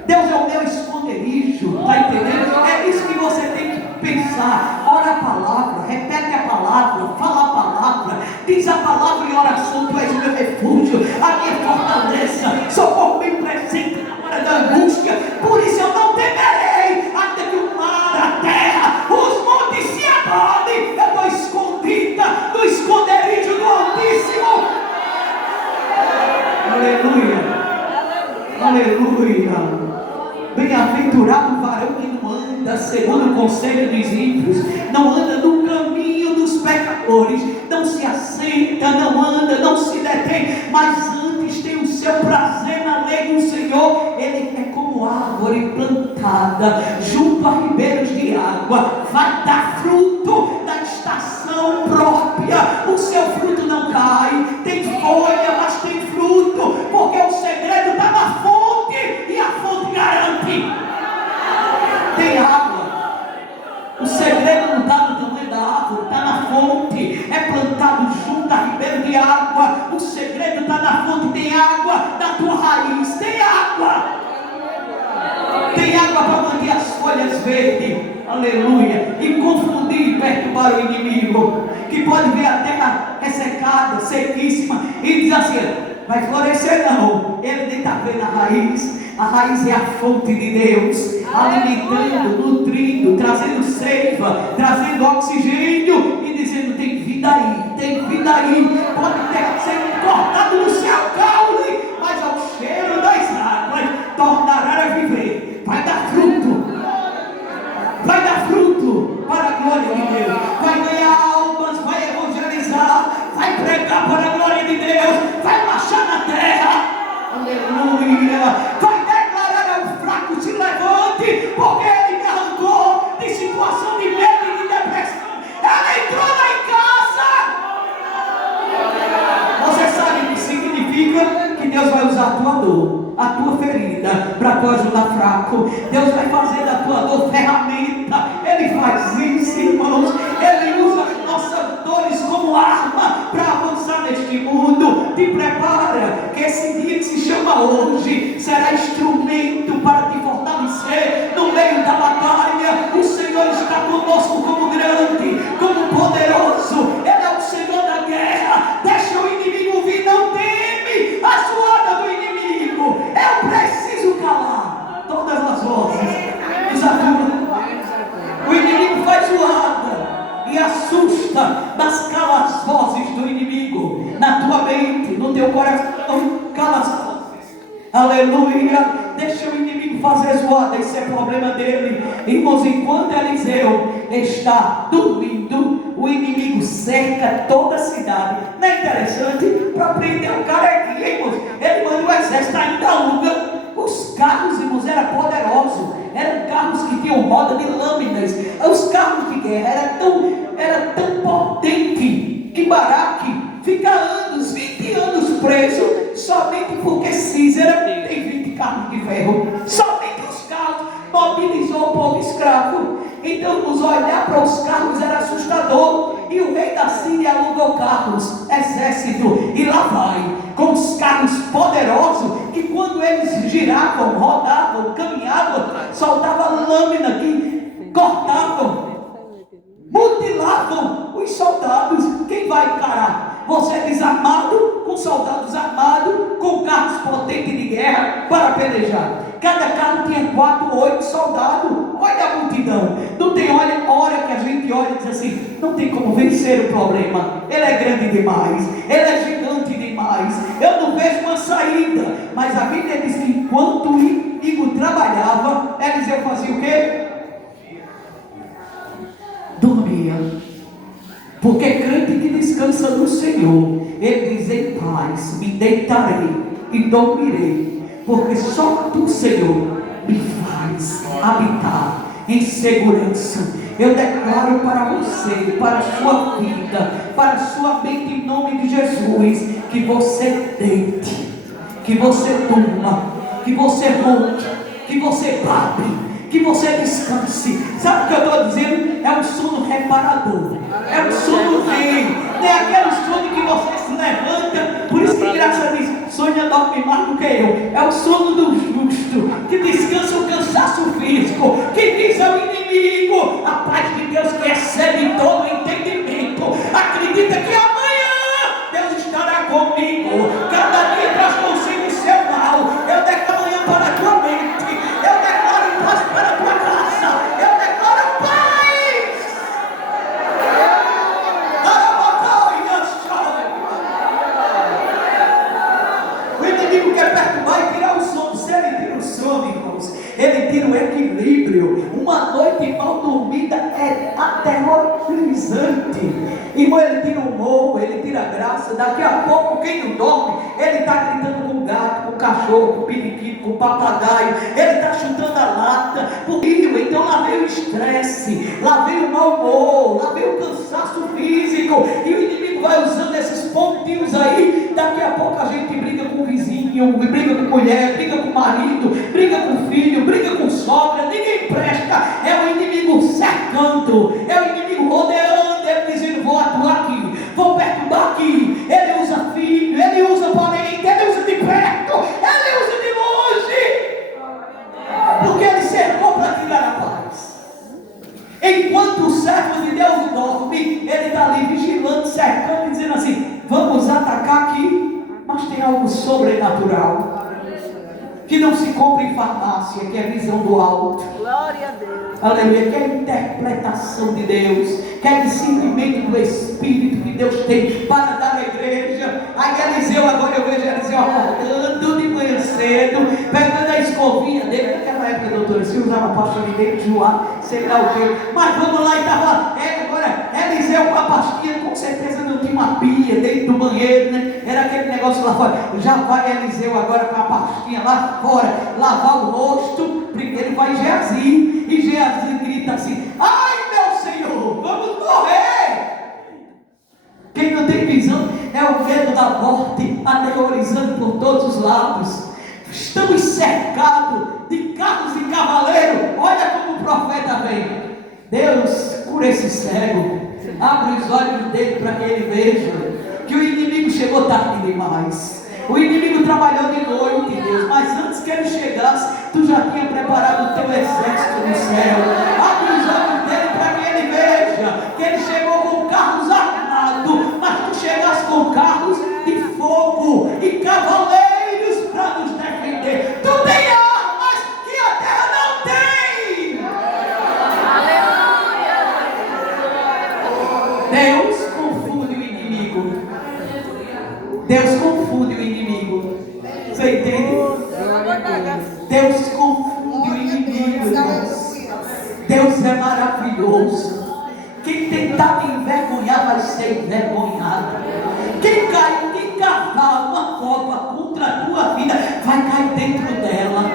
Deus é o meu esconderijo, está entendendo? É isso que você tem que pensar. Ora a palavra, repete a palavra, fala a palavra, diz a palavra em oração. Tu és o meu refúgio, a minha fortaleza, socorro bem presente na hora da angústia. Por isso eu não temerei, até que o mar, a terra, os montes se abalem. Eu estou escondida no esconderijo do Altíssimo. Aleluia. Aleluia. Bem-aventurado o varão que não anda segundo o conselho dos ímpios, não anda no caminho dos pecadores, não se assenta, não anda, não se detém, mas antes tem o seu prazer na lei do Senhor. Ele é como árvore plantada junto a ribeiros de água, vai dar fruto na estação própria, o seu fruto não cai, tem folha, mas tem fruto, porque o segredo está na fonte, e a fonte garante. Tem água. O segredo não está no tamanho da árvore, está na fonte. É plantado junto a ribeiro de água. O segredo está na fonte. Tem água na tua raiz. Tem água. Tem água para manter as folhas verdes. Aleluia. E confundir e perturbar o inimigo, que pode ver a terra ressecada, sequíssima, e diz assim: vai florescer não. Ele nem está vendo a raiz. A raiz é a fonte de Deus, alimentando, nutrindo, trazendo seiva, trazendo oxigênio e dizendo: tem vida aí, tem vida aí. Pode ter sido cortado no seu caule, mas ao cheiro das águas tornará a viver. Vai dar fruto, vai dar fruto para a glória de Deus. Vai ganhar almas, vai evangelizar, vai pregar para a glória de Deus, vai marchar na terra. Aleluia. Vai declarar ao fraco: se levante, porque ele me arrancou de situação de medo e de depressão. Ela entrou lá em casa. Você sabe o que significa? Que Deus vai usar a tua dor, a tua ferida, para tu ajudar fraco. Deus vai fazer da tua dor ferramenta. Ele faz isso, irmãos. Ele usa as nossas dores como arma para avançar neste mundo. Te prepara, que esse dia que se chama hoje será instrumento para te fortalecer no meio da batalha. O Senhor está conosco como grande, como poderoso. Ele é o Senhor da guerra. Deixa o inimigo vir, não tem teu coração. Cala as vozes. Aleluia. Deixa o inimigo fazer zoada. Isso é problema dele. Irmãos, enquanto Eliseu está dormindo, o inimigo cerca toda a cidade. Não é interessante? Para prender o cara aqui, irmãos, ele manda o exército, ainda aluga. Os carros, irmãos, eram poderosos. Eram carros que tinham roda de lâminas. Os carros de guerra era tão potente que Baraque fica anos, 20 anos preso, somente porque Císera tem 20 carros de ferro. Somente os carros mobilizou o povo escravo. Então, nos olhar para os carros era assustador. E o rei da Síria alugou carros, exército, e lá vai, com os carros poderosos, que quando eles giravam, rodavam, caminhavam, soltavam lâmina que cortavam, mutilavam os soldados. Quem vai encarar? Você é desarmado, com soldados armados, com carros potentes de guerra para pelejar. Cada carro tinha 4 ou 8 soldados. Olha a multidão. Não tem hora que a gente olha e diz assim: não tem como vencer o problema. Ele é grande demais. Ele é gigante demais. Eu não vejo uma saída. Mas a Bíblia diz que enquanto o inimigo trabalhava, Eliseu fazia o quê? Dormia. Porque crente que descansa no Senhor, ele diz: em paz me deitarei e dormirei, porque só tu, Senhor, me faz habitar em segurança. Eu declaro para você, para a sua vida, para a sua mente, em nome de Jesus, que você deite, que você durma, que você ronque, que você babe, que você descanse. Sabe o que eu estou dizendo? É um sono reparador, é um sono rei, não é aquele sono que você se levanta. Por isso que graça diz: sonha dorme mais do que eu. É o sono do justo, que descansa o cansaço físico, que diz ao inimigo: a paz de Deus que excede todo entendimento, acredita que amanhã Deus estará comigo. Cada dia traz consigo o seu mal. Eu declaro amanhã para a tua mente, eu declaro paz para a tua casa, eu declaro paz. O inimigo quer perturbar e tirar o sono. Se ele tira o sono, irmãos, ele tira o equilíbrio. Uma noite mal dormida é aterrorizante. Irmão, ele tira o humor, ele tira a graça. Daqui a pouco, quem não dorme, ele está gritando com o gato, com o cachorro, com o periquito, com o papagaio. Ele está chutando a lata. Então lá veio o estresse, lá veio o mau humor, lá veio o cansaço físico. E o inimigo vai usando esses pontinhos aí. Daqui a pouco a gente briga com o vizinho, briga com mulher, briga com o marido, briga com o filho, briga com sogra. Ninguém presta. É o inimigo cercando, é o inimigo rodeando, ele dizendo: vou atuar aqui, vou perturbar aqui. Ele usa filho, ele usa parente, ele usa de perto, ele usa de longe, porque ele cercou para tirar a paz. Enquanto o servo de Deus dorme, ele está ali vigilando, cercando e dizendo assim: vamos atacar aqui. Mas tem algo sobrenatural que não se compra em farmácia, que é a visão do alto. Glória a Deus. Aleluia, que é a interpretação de Deus, que é o discernimento do Espírito que Deus tem para dar à igreja. Aí Eliseu, agora eu vejo Eliseu acordando de manhã cedo, pegando a escovinha dele. Naquela época, doutora, se usava pastinha de dentro, enjoar, sei lá o que. Mas vamos lá, e estava. Agora, Eliseu com a pastinha, com certeza não tinha uma pia dentro do banheiro, né? Era aquele negócio lá fora. Já vai Eliseu agora com a pastinha lá fora, lavar o rosto. Primeiro vai Geazi, e Geazi grita assim: ai meu Senhor, vamos morrer. Quem não tem visão é o medo da morte aterrorizando por todos os lados. Estamos cercados de carros e cavaleiros. Olha como o profeta vem. Deus, cura esse cego, abre os olhos dele para que ele veja que o inimigo chegou tarde demais. O inimigo trabalhou de noite, Deus, mas antes que ele chegasse, tu já tinha preparado o teu exército no céu. Abre os olhos dele para que ele veja que ele chegou com carros armados, mas tu chegaste com carros de fogo e cavaleiros para nos defender. Tu tem armas que a terra não tem. Deus confunde o inimigo. Deus confunde o inimigo. Você entende? Deus confunde o inimigo, irmãos. Deus é maravilhoso. Quem tentar me envergonhar vai ser envergonhado. Quem cavar uma cova contra a tua vida vai cair dentro dela.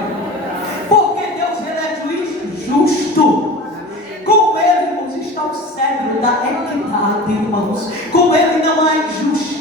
Porque Deus, ele é juiz justo. Com ele, irmãos, está o cedro da equidade, irmãos. Com ele não há injustiça.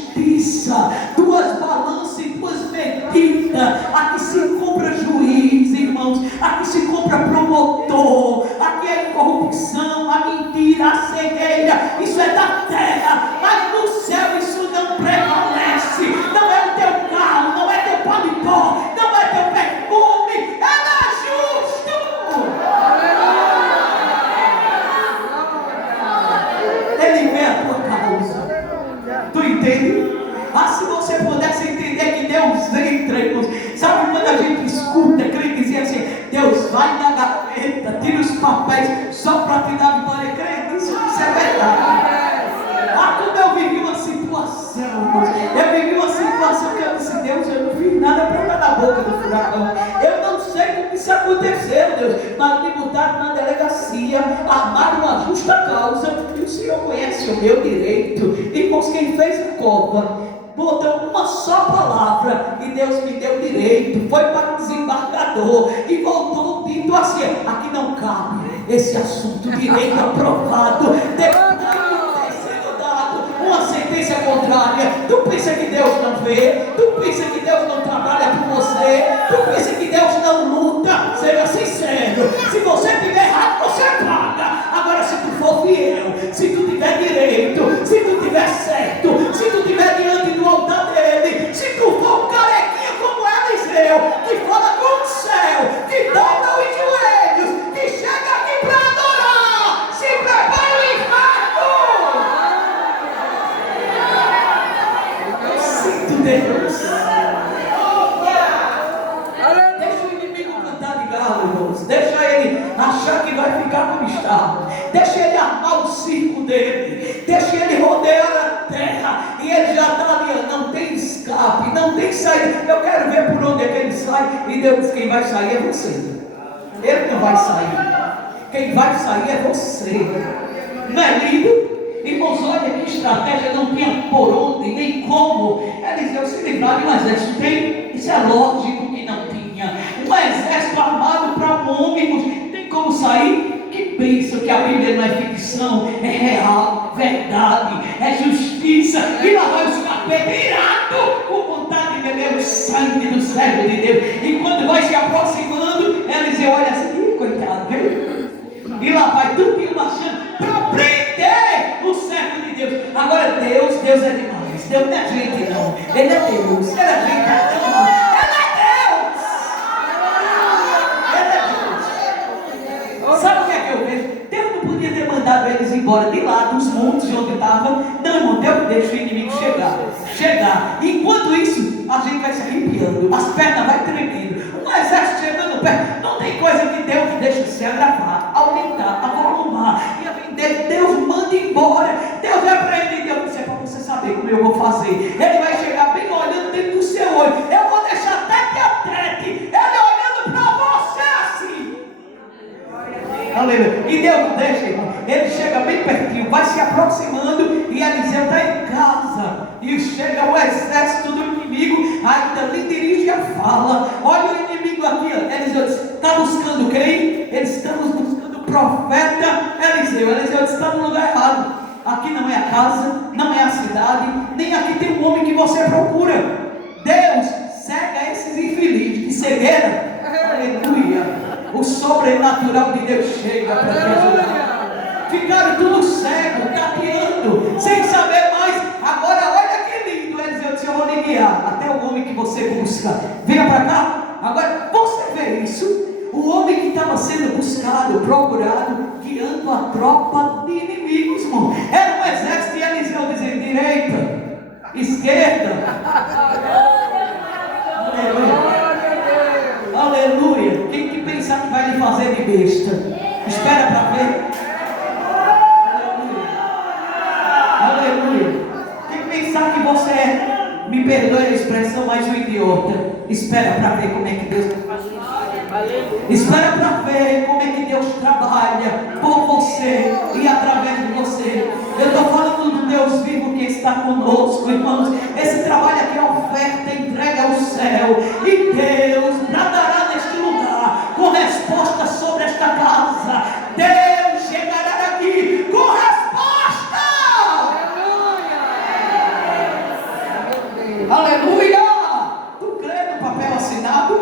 Duas balanças e duas medidas. Aqui se compra juiz, irmãos. Aqui se compra promotor. Aqui é corrupção, a mentira, a cegueira. Isso é da terra. Mas no céu isso não prevalece. Não é o teu carro, não é teu paletó, não é teu perfume. Ele é justo. Ele vê a tua causa. Tu entende? Ah, se você pudesse entender que Deus entra, irmãos. Sabe quando a gente escuta crente dizer assim: Deus vai na gaveta, tira os papéis só para te dar vitória. Crente, isso é verdade. Ah, quando eu vivi uma situação, irmãos, eu vivi uma situação que eu disse: Deus, eu não fiz nada para estar na boca do furacão. Eu não sei como isso aconteceu, Deus, mas me botaram na delegacia, armaram uma justa causa, e o Senhor conhece o meu direito. Irmãos, quem fez a cova botou uma só palavra e Deus me deu direito. Foi para o desembargador e voltou dito assim: aqui não cabe esse assunto, direito aprovado. Depois de ter sido dado uma sentença contrária, tu pensa que Deus não vê? Tu pensa que Deus não trabalha por você? Tu pensa que Deus não luta? Seja sincero. Se você tiver errado, você paga. Agora, se tu for fiel, se tu tiver direito, se tu tiver certo, se tu tiver diante do altar dele, se tu for um carequinha como Eliseu, que fala com o céu, que dobra os joelhos, que chega aqui para adorar, se prepara o inferno. Eu sinto Deus. Deixa o inimigo cantar de galo, irmãos. Deixa ele achar que vai ficar como está. Deixa ele armar o circo dele. Deixa ele rodear a terra. E ele já está ali, não tem escape, não tem saída. Eu quero ver por onde é que ele sai. E Deus diz: quem vai sair é você. Ele não vai sair. Quem vai sair é você. Não é lindo? Irmãos, olha que estratégia, não tinha por onde, nem como. Eliseu se livrar de um exército. Tem? Isso é lógico que não tinha. Um exército armado para um homem, tem como sair? Que pensam que a Bíblia não é ficção, é real, verdade, é justiça. E lá vai os capetas irado, com vontade de beber o sangue do servo de Deus. E quando vai se aproximando, Eliseu olha assim: coitado, viu? E lá vai tudo marchando para prender o servo de Deus. Agora Deus é demais. Deus não é gente não. Ele é Deus. Ele é gente não. Ele é Deus. Sabe o que é que eu vejo? Deus não podia ter mandado eles embora de lá, dos montes onde estavam. Não, irmão, Deus deixa o inimigo chegar. Enquanto isso, a gente vai se arrepiando, as pernas vai tremendo. Um exército chegando perto. Não tem coisa que Deus deixa se agravar, aumentar, avolumar. E a fim dele, Deus manda embora. Deus vai para ele e Deus diz: é para você saber como eu vou fazer. Ele vai chegar bem olhando dentro do seu olho. Eu vou deixar tete a tete. Ele olhando para você assim. Aleluia. E Deus deixa, irmão. Ele chega bem pertinho, vai se aproximando. E Eliseu está em casa. E chega o exército do inimigo. Ainda lhe dirige a fala. Olha o inimigo aqui, ó. Eliseu diz: está buscando quem? Eles estamos buscando o profeta Eliseu. Eliseu diz: está no lugar errado. Aqui não é a casa, não é a cidade, nem aqui tem um homem que você procura. Deus cega esses infelizes de cegueira. Aleluia. O sobrenatural de Deus chega para te ajudar. Ficaram tudo cego, capeando, sem saber mais. Agora olha que lindo. Eliseu disse: eu vou lhe guiar até o homem que você busca. Venha para cá. Agora você vê isso. O homem que estava sendo buscado, procurado, guiando a tropa de inimigos, irmão. Era um exército. E Eliseu dizendo: direita, esquerda. Aleluia. Aleluia. Quem que pensar que vai lhe fazer de besta? Espera para ver. Aleluia. Aleluia. Quem pensar que você me perdoe a expressão, mas o idiota espera para ver como é que Deus vai fazer. Espera para ver como é que Deus trabalha por você e através de você. Eu estou falando do Deus vivo que está conosco, irmãos. Esse trabalho aqui é oferta entregue ao céu. E Deus bradará neste lugar com resposta sobre esta casa. Deus chegará aqui com resposta. Aleluia! Tu crê no papel assinado?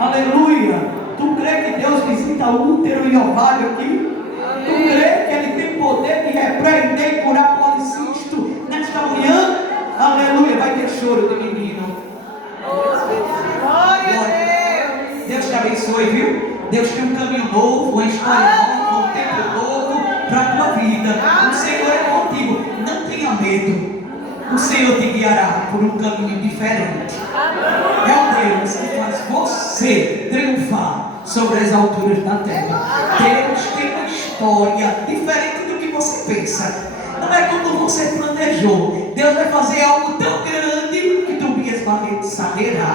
Aleluia! Tu crê que Deus visita o útero e ovário aqui? Tu crê que Ele tem poder de repreender e curar policisto nesta manhã? Aleluia! Vai ter choro de menino. Glória a Deus. Deus te abençoe, viu? Deus tem um caminho novo, uma história nova, um tempo novo para a tua vida. O Senhor é contigo. Não tenha medo. O Senhor te guiará por um caminho diferente. É o Deus que faz você triunfar sobre as alturas da terra. Deus tem uma história diferente do que você pensa. Não é como você planejou. Deus vai fazer algo tão grande que Tobias Barreto saberá.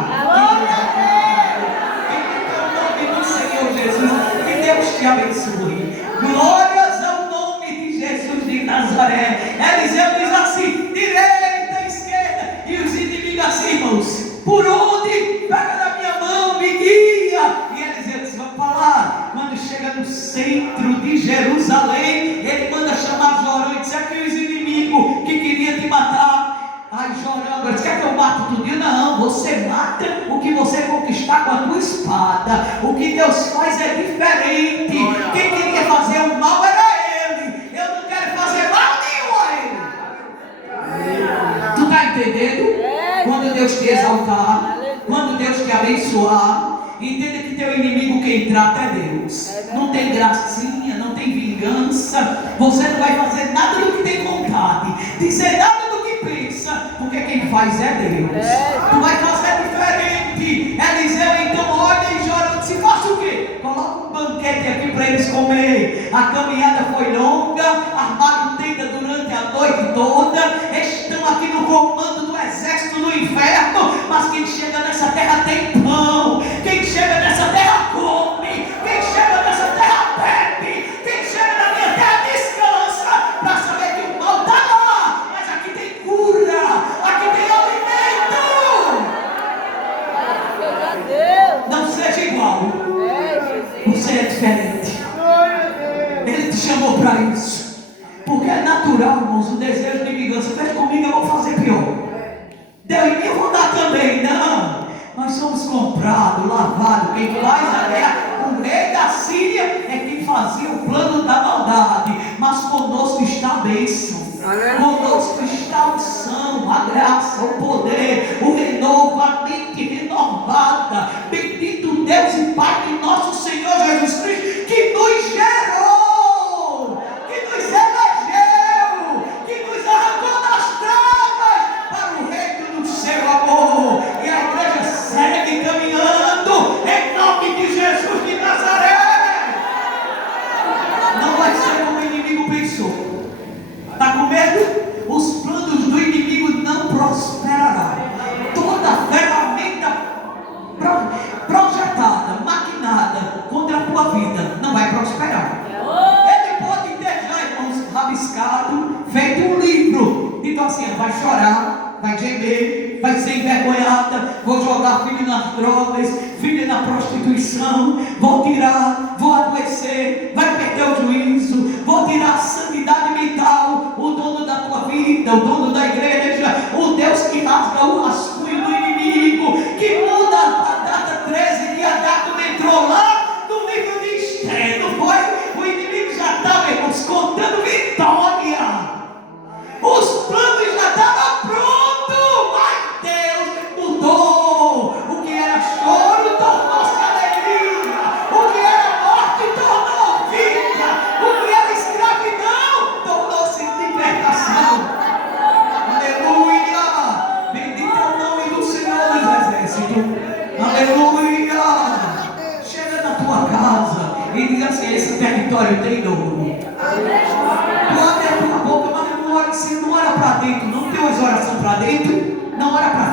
Em nome do Senhor Jesus, que Deus te abençoe. Glórias ao nome de Jesus de Nazaré. Eliseu diz assim: direita, esquerda, e os inimigos assim, irmãos, por onde? Pega na minha mão, me guia. E Eliseu diz: vamos falar. Quando chega no centro de Jerusalém, ele manda chamar Jorão e diz: aqui os inimigos que queriam te matar. Ai, Jorão, ele quer que eu mato tudo? Não, você mata o que você conquistar com a tua espada. O que Deus faz é diferente. Quem queria fazer o mal era ele. Eu não quero fazer mal nenhum a ele. Tu está entendendo? Quando Deus te exaltar, quando Deus te abençoar, entenda que teu inimigo quem trata é Deus. Não tem gracinha, não tem vingança. Você não vai fazer nada do que tem vontade, dizer nada do que pensa, porque quem faz é Deus. Tu vai fazer diferente. Eliseu então olha e chora, se faça o quê? Coloca um banquete aqui para eles comer. A caminhada foi longa, armaram tenda durante a noite toda, estão aqui no comando do exército do inferno, mas quem chega nessa terra tem pão. Quem chega nessa terra come. Quem chega nessa terra bebe. Quem chega na minha terra descansa, para saber que o mal está lá, mas aqui tem cura, aqui tem alimento. Não seja igual. Você é diferente. Ele te chamou para isso. Porque é natural, irmãos, o desejo de vingança. Fez comigo, eu vou fazer pior. Deu em mim, eu vou dar também. Não. Nós somos comprados, lavados. Quem faz a guerra, o rei da Síria é quem fazia o plano da maldade. Mas conosco está a bênção. Conosco está a unção, a graça, o poder, o renovo, a mente renovada. Bendito Deus e Pai de nosso Senhor Jesus Cristo, que nos gerou, que nos elegeu, que nos arrancou das travas para o reino do seu amor. E a igreja segue caminhando em nome de Jesus de Nazaré. Não vai ser como o inimigo pensou. Está com medo? Os planos do inimigo não prosperarão. Toda ferramenta projetada, maquinada contra a tua vida não vai prosperar. Ele pode ter já, irmãos, rabiscado, feito um livro. Então assim, vai chorar, vai gemer, vai ser envergonhada, vou jogar filho nas drogas, filho na prostituição, vou tirar, vou adoecer, vai perder o juízo, vou tirar a sanidade mental. O dono da tua vida, o dono da igreja, o Deus que rasga o rascunho do inimigo, que muda a data 13 que a data não entrou lá no livro de Esther, não foi? O inimigo já estava, irmãos, contando vitória. Os planos já estavam prontos, mas Deus mudou. O que era choro tornou-se alegria. O que era morte tornou vida. O que era escravidão tornou-se libertação. Aleluia! Bendito é o nome do Senhor dos Exércitos. Aleluia! Chega na tua casa e diz assim: esse território tem dono. Tu abre a tua boca, mas não ora para dentro. Não tem uma oração para dentro, não ora para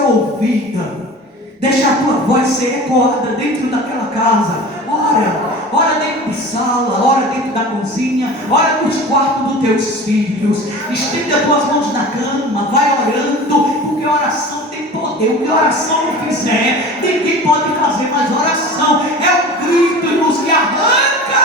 ser ouvida. Deixa a tua voz ser ecoada dentro daquela casa. Ora dentro de sala, ora dentro da cozinha, ora nos quartos dos teus filhos. Estende as tuas mãos na cama, vai orando, porque oração tem poder. O que oração não fizer, ninguém pode fazer, mas oração é um grito, irmãos, que arranca,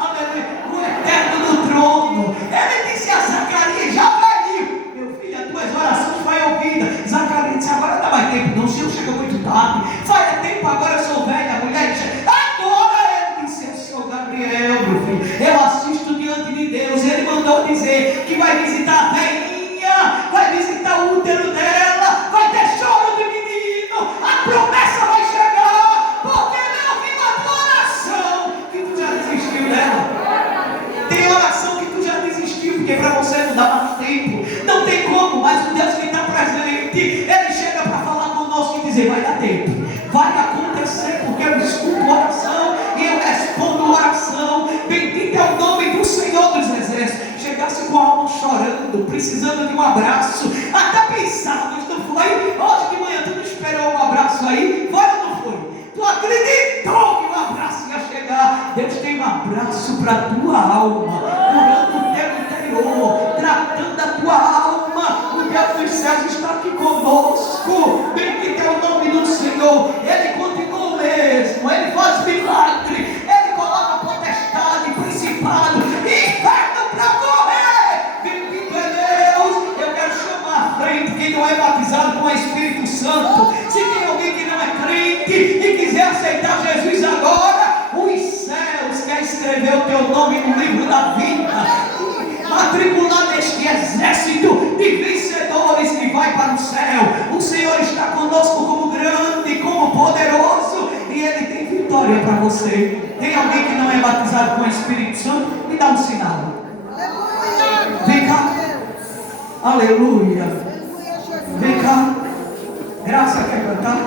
aleluia, o eterno do trono. Ele disse a Zacarias: já veio, meu filho, as tuas orações foram ouvidas. Zacarias disse: agora não dá mais tempo, não, o Senhor chega muito tarde, vai tempo, agora eu sou velha. A mulher disse: Gabriel, meu filho, eu assisto diante de Deus. Ele mandou dizer que vai visitar a velhinha, vai visitar o útero dela, vai ter choro de menino, a promessa vai chegar, porque ele ouviu a tua oração, que tu já desistiu dela. Tem oração que tu já desistiu, porque para você não dá mais tempo, não tem como, mas o Deus que está presente, ele chega para falar conosco e dizer: vai dar tempo, vai acontecer, porque eu escuto oração e eu respondo oração. Bendito é o nome do Senhor dos Exércitos. Chegasse com a alma chorando, precisando de um abraço, até pensar, mas não foi. Hoje de manhã tu não esperou um abraço aí, foi ou não foi? Tu acreditou que o abraço ia chegar. Deus tem um abraço para a tua alma, curando o teu interior, tratando a tua alma. O Deus dos céus está aqui conosco. Bendito é o nome do Senhor. Ele continua o mesmo, ele faz milagre, ele coloca potestade, principado, inferno para correr. Bendito é Deus. Eu quero chamar à frente quem não é batizado com o Espírito Santo. Se tem alguém que não é crente e quiser aceitar Jesus agora, os céus quer escrever o teu nome no livro da vida, matricular neste exército de vencedores que vai para o céu. O Senhor está conosco como grande, como poderoso, e Ele tem vitória para você. Tem alguém que não é batizado com o Espírito Santo? Me dá um sinal. Vem cá. Aleluia. Vem cá. Graça quer cantar?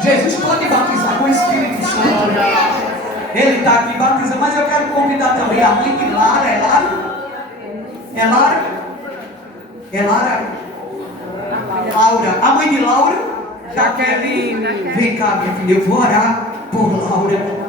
Jesus pode batizar com o Espírito Santo. Ele está aqui batizando, mas eu quero convidar também a mãe de Lara. É Lara? É Lara? É Lara? Laura. A mãe de Laura? Jaqueline. Vem cá, minha filha, eu vou orar por Laura.